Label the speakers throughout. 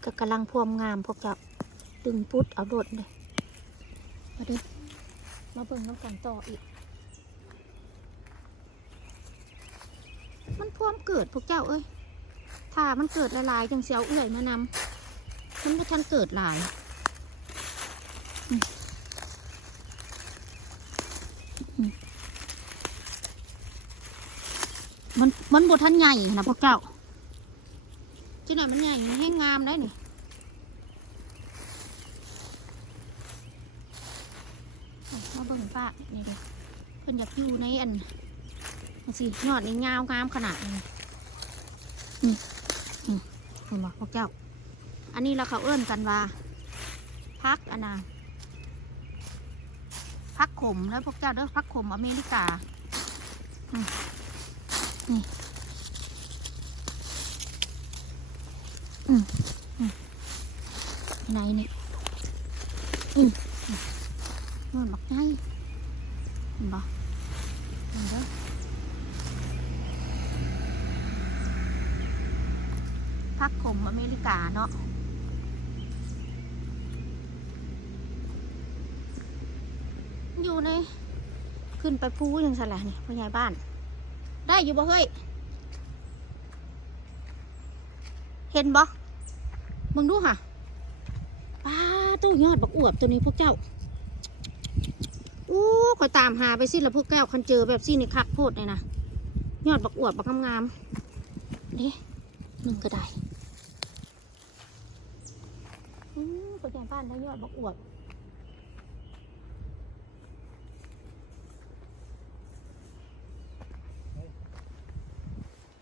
Speaker 1: นี่ก็กำลังพวมงามพวกเจ้าตึงปุดเอาโดดเลยมาดูมาเบิ่งน้ำกันต่ออีก มันพวมเกิดพวกเจ้าเอ้ยถ้ามันเกิดละลายๆจังเสียวเอื่อยมานำมันไม่ทันเกิดหลายมันมันบทันใหญ่นะพวกเจ้า จีหน่อยมันใหญ่มันแห้งงามได้นี่มาเบิ่งป้านี่เลยเพิ่นอยากอยู่ในอันอันสิยอดนี่ยาวงามขนาดนี้อืมอืมเห็นบ่พวกเจ้า อันนี้เราเขาเอื้อนกันว่าพักอันน่ะพักขมแล้วพวกเจ้าเด้อพักขมอเมริกานี่อืมอืม ไหนนี่อืมอืมนอนบักไงบ่เห็นเด้อพักขมอเมริกาเนาะอยู่ใน ขึ้นไปพูยังสละนี่พ่อใหญ่บ้าน ได้อยู่บ่เฮ้ย เห็นบ่ มึงดูค่ะป้าเต้ายอดบักอวบตัวนี้พวกเจ้าอู้คอยตามหาไปสิละพวกแก้วคันเจอแบบสินี่คักโพดเลยนะยอดบักอวบบักงามๆนี่หนึ่งก็ได้อู้พ่อใหญ่บ้านได้ยอดบักอวบ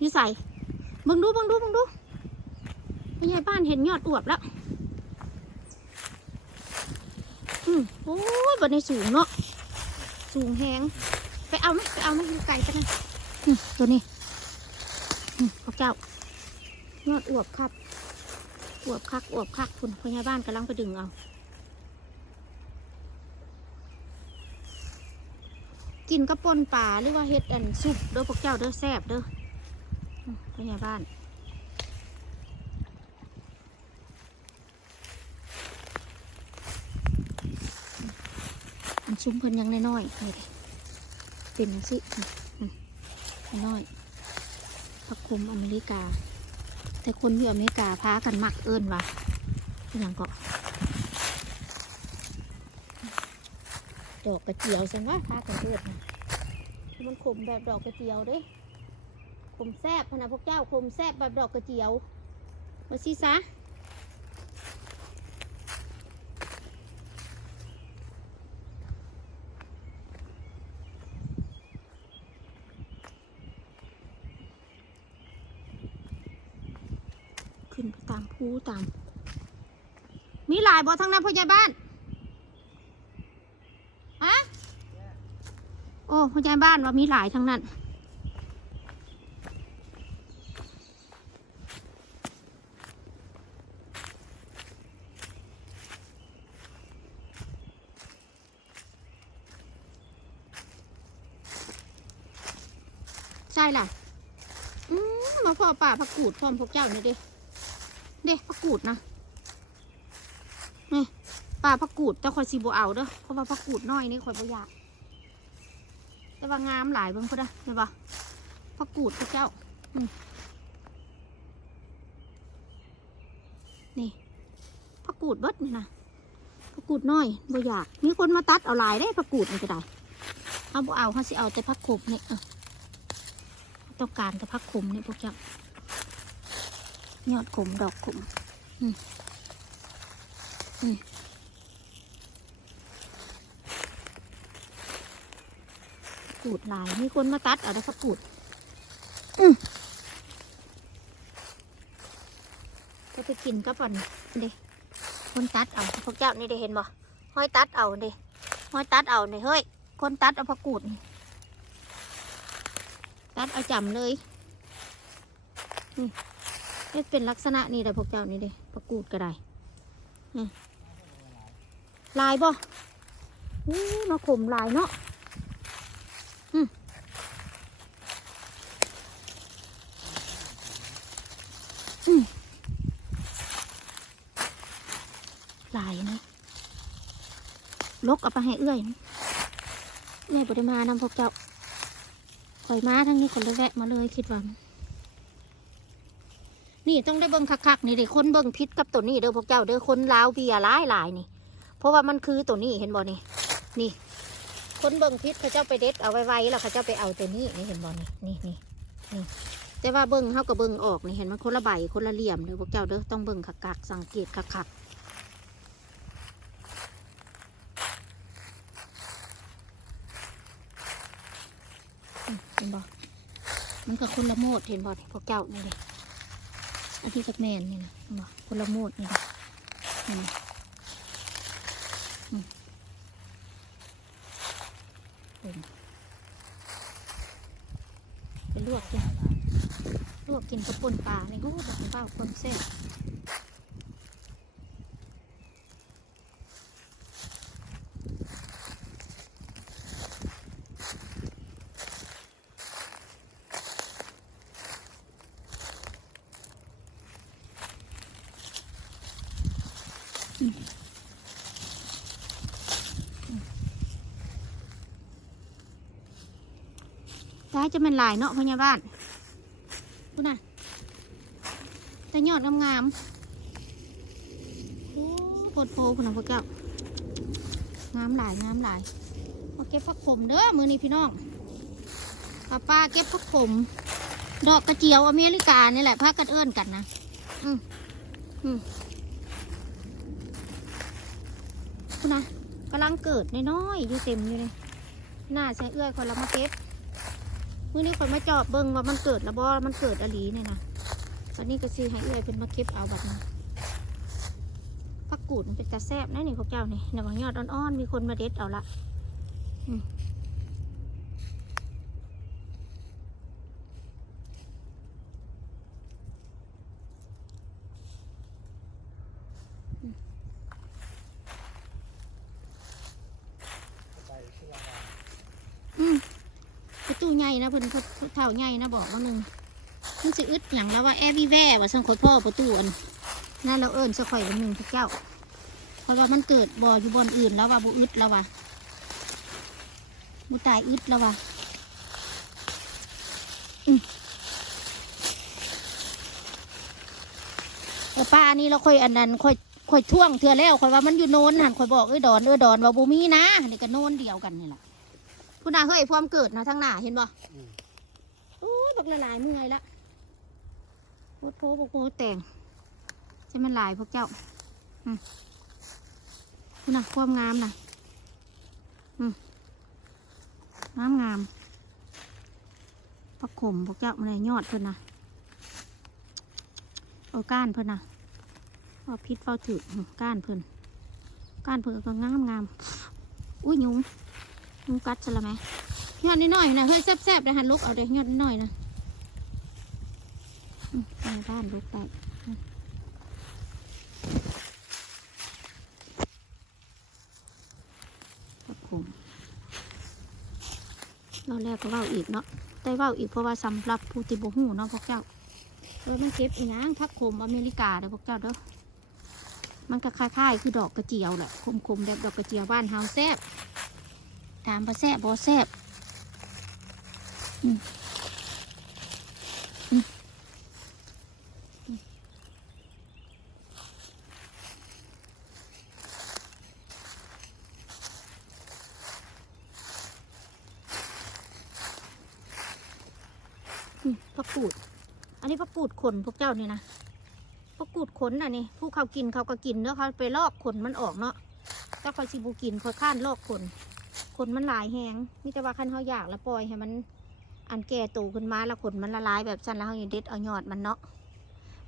Speaker 1: นี่ใส่เบิ่งดูเบิ่งดูเบิ่งดู ใหญ่บ้านเห็นยอดอวบแล้ว อืมโอ้ยบนในสูงเนาะ สูงแหงไปเอาไหมไปเอาไหมดูไก่ไปนะอืมตัวนี้อืมพระเจ้ายอดอวบครับ อวบคัก อวบคักคุณพ่อใหญ่บ้านกำลังไปดึงเอา กินกระปนป่าหรือว่าเฮ็ดอันซุปเด้อพวกเจ้าเด้อแซ่บเด้ออืมเป็นไงบ้าน ซุ้มเพิ่นยังน้อยๆนี่ดิเป็นจังสิน้อยพักคมอเมริกา แต่คนอยู่อเมริกาพากันมักเอิ้นว่าอย่างก็ดอกกระเจียวสังว่าพากันเอิ้นนะมันขมแบบดอกกระเจียวเด้ขมแซบพนะพวกเจ้าขมแซบแบบดอกกระเจียวมาสิซะ ขึ้นไปตามภูตาม มีหลายบ่ทั้งนั้นพ่อใหญ่บ้านฮะโอ้พ่อใหญ่บ้านว่ามีหลายทั้งนั้นใช่ล่ะ อืมมาพ่อป่าผักกูดพร้อมพวกเจ้านี่ด้ เด้ผักกูดนะนี่ป่าผักกูดแต่คอยสีบเอาเด้อเพราะว่าผักกูดน้อยนี่คอยบ่อยากแต่ว่างามหลายเบิ่งพุ่นนะเห็นปะผักกูดพวกเจ้านี่ผักกูดเบิดนี่นะผักกูดน้อยบ่อยาก มีคนมาตัดเอาลายได้ผักกูดนี่ก็ได้เอาบ่เอาเขาสิเอาแต่ผักขมนี่เออต้องการแต่พักขมนี่พวกเจ้า ยอดขมดอกขมกูดลายมีคนมาตัดเอาได้พักกูดจะไปกินกับอันเด้คนตัดเอาพวกเจ้านี่ได้เห็นบ่ห้อยตัดเอาเด้ห้อยตัดเอาเนี่ยเฮ้ยคนตัดเอาพักกูดตัดเอาจำเลยนี่นี่ เป็นลักษณะนี่แหละพวกเจ้านี่เด้ประกูดก็ได้นี่ลายบ่อู้มาข่มลายเนาะอืมอืมลายนะลกเอาไปให้เอื้อยนะเอื้อยบไดมานำพวกเจ้าข่อยมาทั้งนี้คนลยแวะมาเลยคิดว่า นี่ต้องได้เบิ่งคักๆนี่เด็กคนเบิ่งพิษกับตัวนี้เด้อพวกเจ้าเด้อคนลาวเบียร์หลายหลายๆนี่ เพราะว่ามันคือตัวนี้เห็นบ่นี่นี่ คนเบิ่งพิษเขาเจ้าไปเด็ดเอาไว้ๆแล้วเขาเจ้าไปเอาตัวนี้นี่เห็นบ่นี่นี่นี่นี่แต่ว่าเบิ่งเขาก็เบิ่งออกนี่เห็นมันคนละใบคนละเหลี่ยมเด้อพวกเจ้าเด้อต้องเบิ่งคักๆสังเกตคักๆเห็นบ่มันก็คนละโมดเห็นบ่พวกเจ้านี่เลย อันที่กับแมนนี่นะเห็นบ่คนละโมดนี่นะนี่นะเป็นลวกกินลวกกินกระปุ่นปลาในหูแบบเบ้าคนแซ่บายจะเป็นลายเนาะพญาบ้านพูน่ะแต่ยอดงามๆโอ้โพดโพคุณน้องพวกเจ้างามหลายงามหลายมาเก็บผักขมเด้อมือนี้พี่น้องป้าป้าเก็บผักขมดอกกระเจียวอเมริกานี่แหละพากันเอื้อนกันนะอืมอืมคุณนะกำลังเกิดน้อยๆอยู่เต็มอยู่เลยหน้าใส่เอื้อยคนละมาเก็บ มื่อนี้คนมาจอบเบิ้งว่ามันเกิดระบอมันเกิดอะหลีเนี่ยนะตอนนี้ก็ซีให้เอื้อยเป็นมาเก็บเอาบัดนี้ผักกูดมันเป็นตาแซบนะนี่พวกเจ้านี่เนี่ยบางยอดอ่อนๆมีคนมาเด็ดเอาละอืมอืมประตูให ญ่นะเพิ่นเท่าใหญ่นะบอกว่าหนึ่งมันสิอึดอย่างแล้วว่าแอวีแว่ว่าสังขดพ่อประตูอันนั่นเราเอิญสักข่อยวันหนึ่งพระเจ้า เพราะว่ามันเกิดบ่ออยู่บนอื่นแล้วว่าบุอึดแล้วว่าบุตายอึดแล้วว่าแต่ป้านี้เราค่อยอันนั้นค่อยค่อยท่วงเถื่อแล้วค่อยว่ามันอยู่โนนหันค่อยบอกเอ้ยดอนเอ้ยดอนว่าบุมีนะนี่ก็โนนเดียวกันนี่แหละ คุณนาเฮ้ยพร้อมเกิดนะทั้งหน้าเห็นบ่
Speaker 2: อืม
Speaker 1: โอ้ยบักละลายเมื่อยละโคตรโพบกโพแต่งใช่มันหลายพวกเจ้าอืมคุณน่ะความงามน่ะอืมงามงามผักขมพวกเจ้ามันยอดเพิ่นนะเอาก้านเพิ่นนะเอาพิษเฝ้าถืออืมก้านเพิ่นก้านเพิ่นก็งามงามอุ้ยยุง ยุงกัดซะละไหมยอดนิดหน่อยนะเฮ้ยแซ่บๆเลยหันลุกเอาเด็ยอดนิดหน่อยนะอืมเอาด้านลุกได้อืมผักขมเราแรกก็เว้าอีกเนาะได้เว้าอีกเพราะว่าสำหรับผู้ที่บ่หูเนาะพวกเจ้าเออมันเก็บอีนางพักคมอเมริกาเด้อพวกเจ้าเด้อมันก็คล้ายๆคือดอกกระเจียวแหละคมๆแบบดอกกระเจียวบ้านเฮาแซ่บ ถามว่าแซ่บบ่แซ่บอืมอืมอืมอืมผักกูด อันนี้ผักกูดขนพวกเจ้านี่นะผักกูดขนน่ะนี่ผู้เขากินเขาก็กินเนาะเขาไปลอกขนมันออกเนาะถ้าคอยสิบูกินคอยข้านลอกขน ขนมันหลายแหงมีแต่ว่าคันเขาอยากแล้วปล่อยให้มัน อันแก่โตขึ้นมาแล้วขนมันละลายแบบสั้นแล้วเขาอย่เด็ดเอายอดมันเนาะ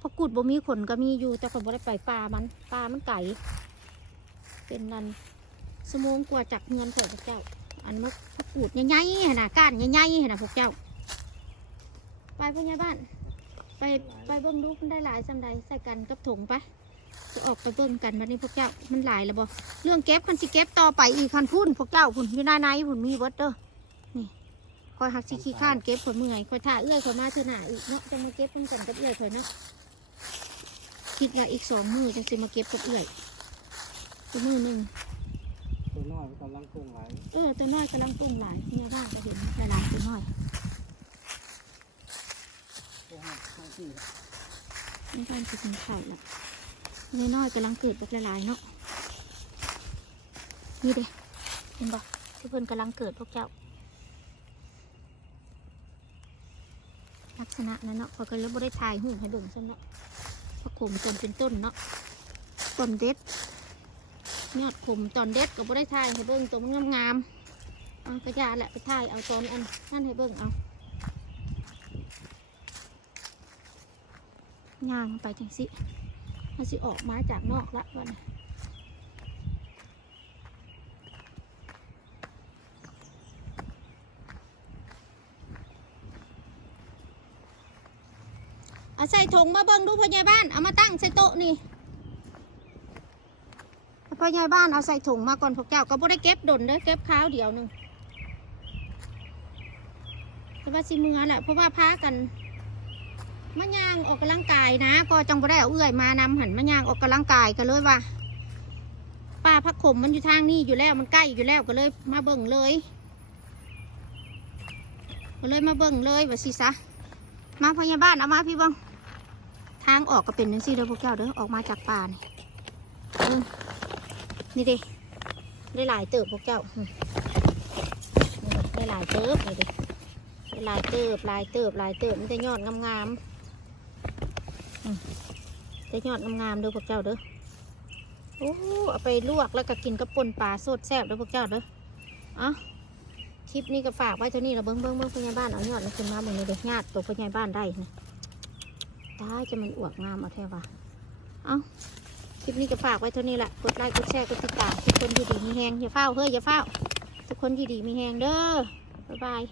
Speaker 1: ผักกูดบ่มีขนก็มีอยู่ แต่คนบ่ได้ไปปลามันปลามันไก่เป็นนันสมองกว่าจากเงินของพวกเจ้า อันมันผักกูดใหญ่ๆหั่นนะก้านใหญ่ๆหั่นนะพวกเจ้า ไปพวกยาบ้าน ไปไปเบิ้งดูมันได้หลายสำใดใส่กันกับถุงไป จะออกไปเบิ้งกันมานี่พวกเจ้ามันหลายแล้วบ่เรื่องเก็บคันสิเก็บต่อไปอีกคันพุ่นพวกเจ้าพุ่นอยู่หน้าในพุ่นมีเบิดเด้อนี่คอยหักสิขี้ข้านเก็บผลเมื่อยคอยท่าเอื้อยคอยมาเถอะหน้าอีกเนาะจะมาเก็บเพิ่งกันกับเอื้อยคอยเนาะคิดว่าอีกสองมือจะสิมาเก็บกับเอื้อยตัวมือหนึ่ง
Speaker 2: ตัวน้อยมันกำลังกุ้งไหล
Speaker 1: เออตัวน้อยกำลังปรุงหลายเนี่ยบ้านก็เห็นหลายๆตัวน้อย
Speaker 2: ตัวห้าห้าสี่
Speaker 1: นี่บ้านจะกินข้าวละเนี่ยน้อยกำลังเกิดแบบหลายเนาะนี่เด้เห็นบ่ที่เพิ่นกำลังเกิดพวกเจ้า ลักษณะนั้นเนาะพอก็เลยบ่ได้ถ่ายหูให้เบิ่งซะเนาะพอขมจนเป็นต้นเนาะต้นเด็ดยอดขมตอนเด็ดก็บ่ได้ถ่ายให้เบิ่งตัวมันงามๆเอากระยาแหละไปถ่ายเอาตอนอันนั่นให้เบิ่งเอาย่างไปจังสิ มันสิออกมาจากนอกละวันนี้เอาใส่ถุงมาเบิ่งดูพ่อใหญ่บ้าน เอามาตั้งใส่โต๊ะนี่พ่อใหญ่บ้านเอาใส่ถุงมาก่อนพวกเจ้าก็บ่ได้เก็บดนเด้อเก็บข้าวเดียวหนึ่งแต่ว่าสิมือแหละเพราะว่าพากัน มะย่างออกกำลังกายนะก็จังบ่ได้เอาเอื้อยมานำหันมะย่างออกกำลังกายกันเลยว่าป้าพักขมมันอยู่ทางนี้อยู่แล้วมันใกล้อยู่แล้วก็เลยมาเบิ่งเลยก็เลยมาเบิ่งเลยว่าสิซะมาพยาบ้านเอามาพี่บังทางออกก็เป็นจังซี่เด้อพวกเจ้าเด้อออกมาจากป่านี่นี่ด้ได้หลายเติบพวกเจ้าได้หลายเติบนี่เด้ได้หลายเติบหลายเติบหลายเติบมันจะยอดงามๆ จะยอดงามๆเด้อพวกเจ้าเด้อโอ้เอาไปลวกแล้วก็กินกับป่นปลาสดแซ่บเด้อพวกเจ้าเด้อเอะคลิปนี้ก็ฝากไว้เท่านี้เราเบิ้งเบิ้งเบิ้งพญาบ้านเอายอดมันขึ้นมาเบิ้งเลยเด็กญาติตัวพญาบ้านได้นะได้จะมันอวกงามเอาแท้ว่ะเอ้าคลิปนี้ก็ฝากไว้เท่านี้แหละกดไลค์กดแชร์กดติดตามทุกคนที่ดีมีแหงอย่าเฝ้าเฮ้ยอย่าเฝ้าทุกคนที่ดีมีแหงเด้อบ๊ายบาย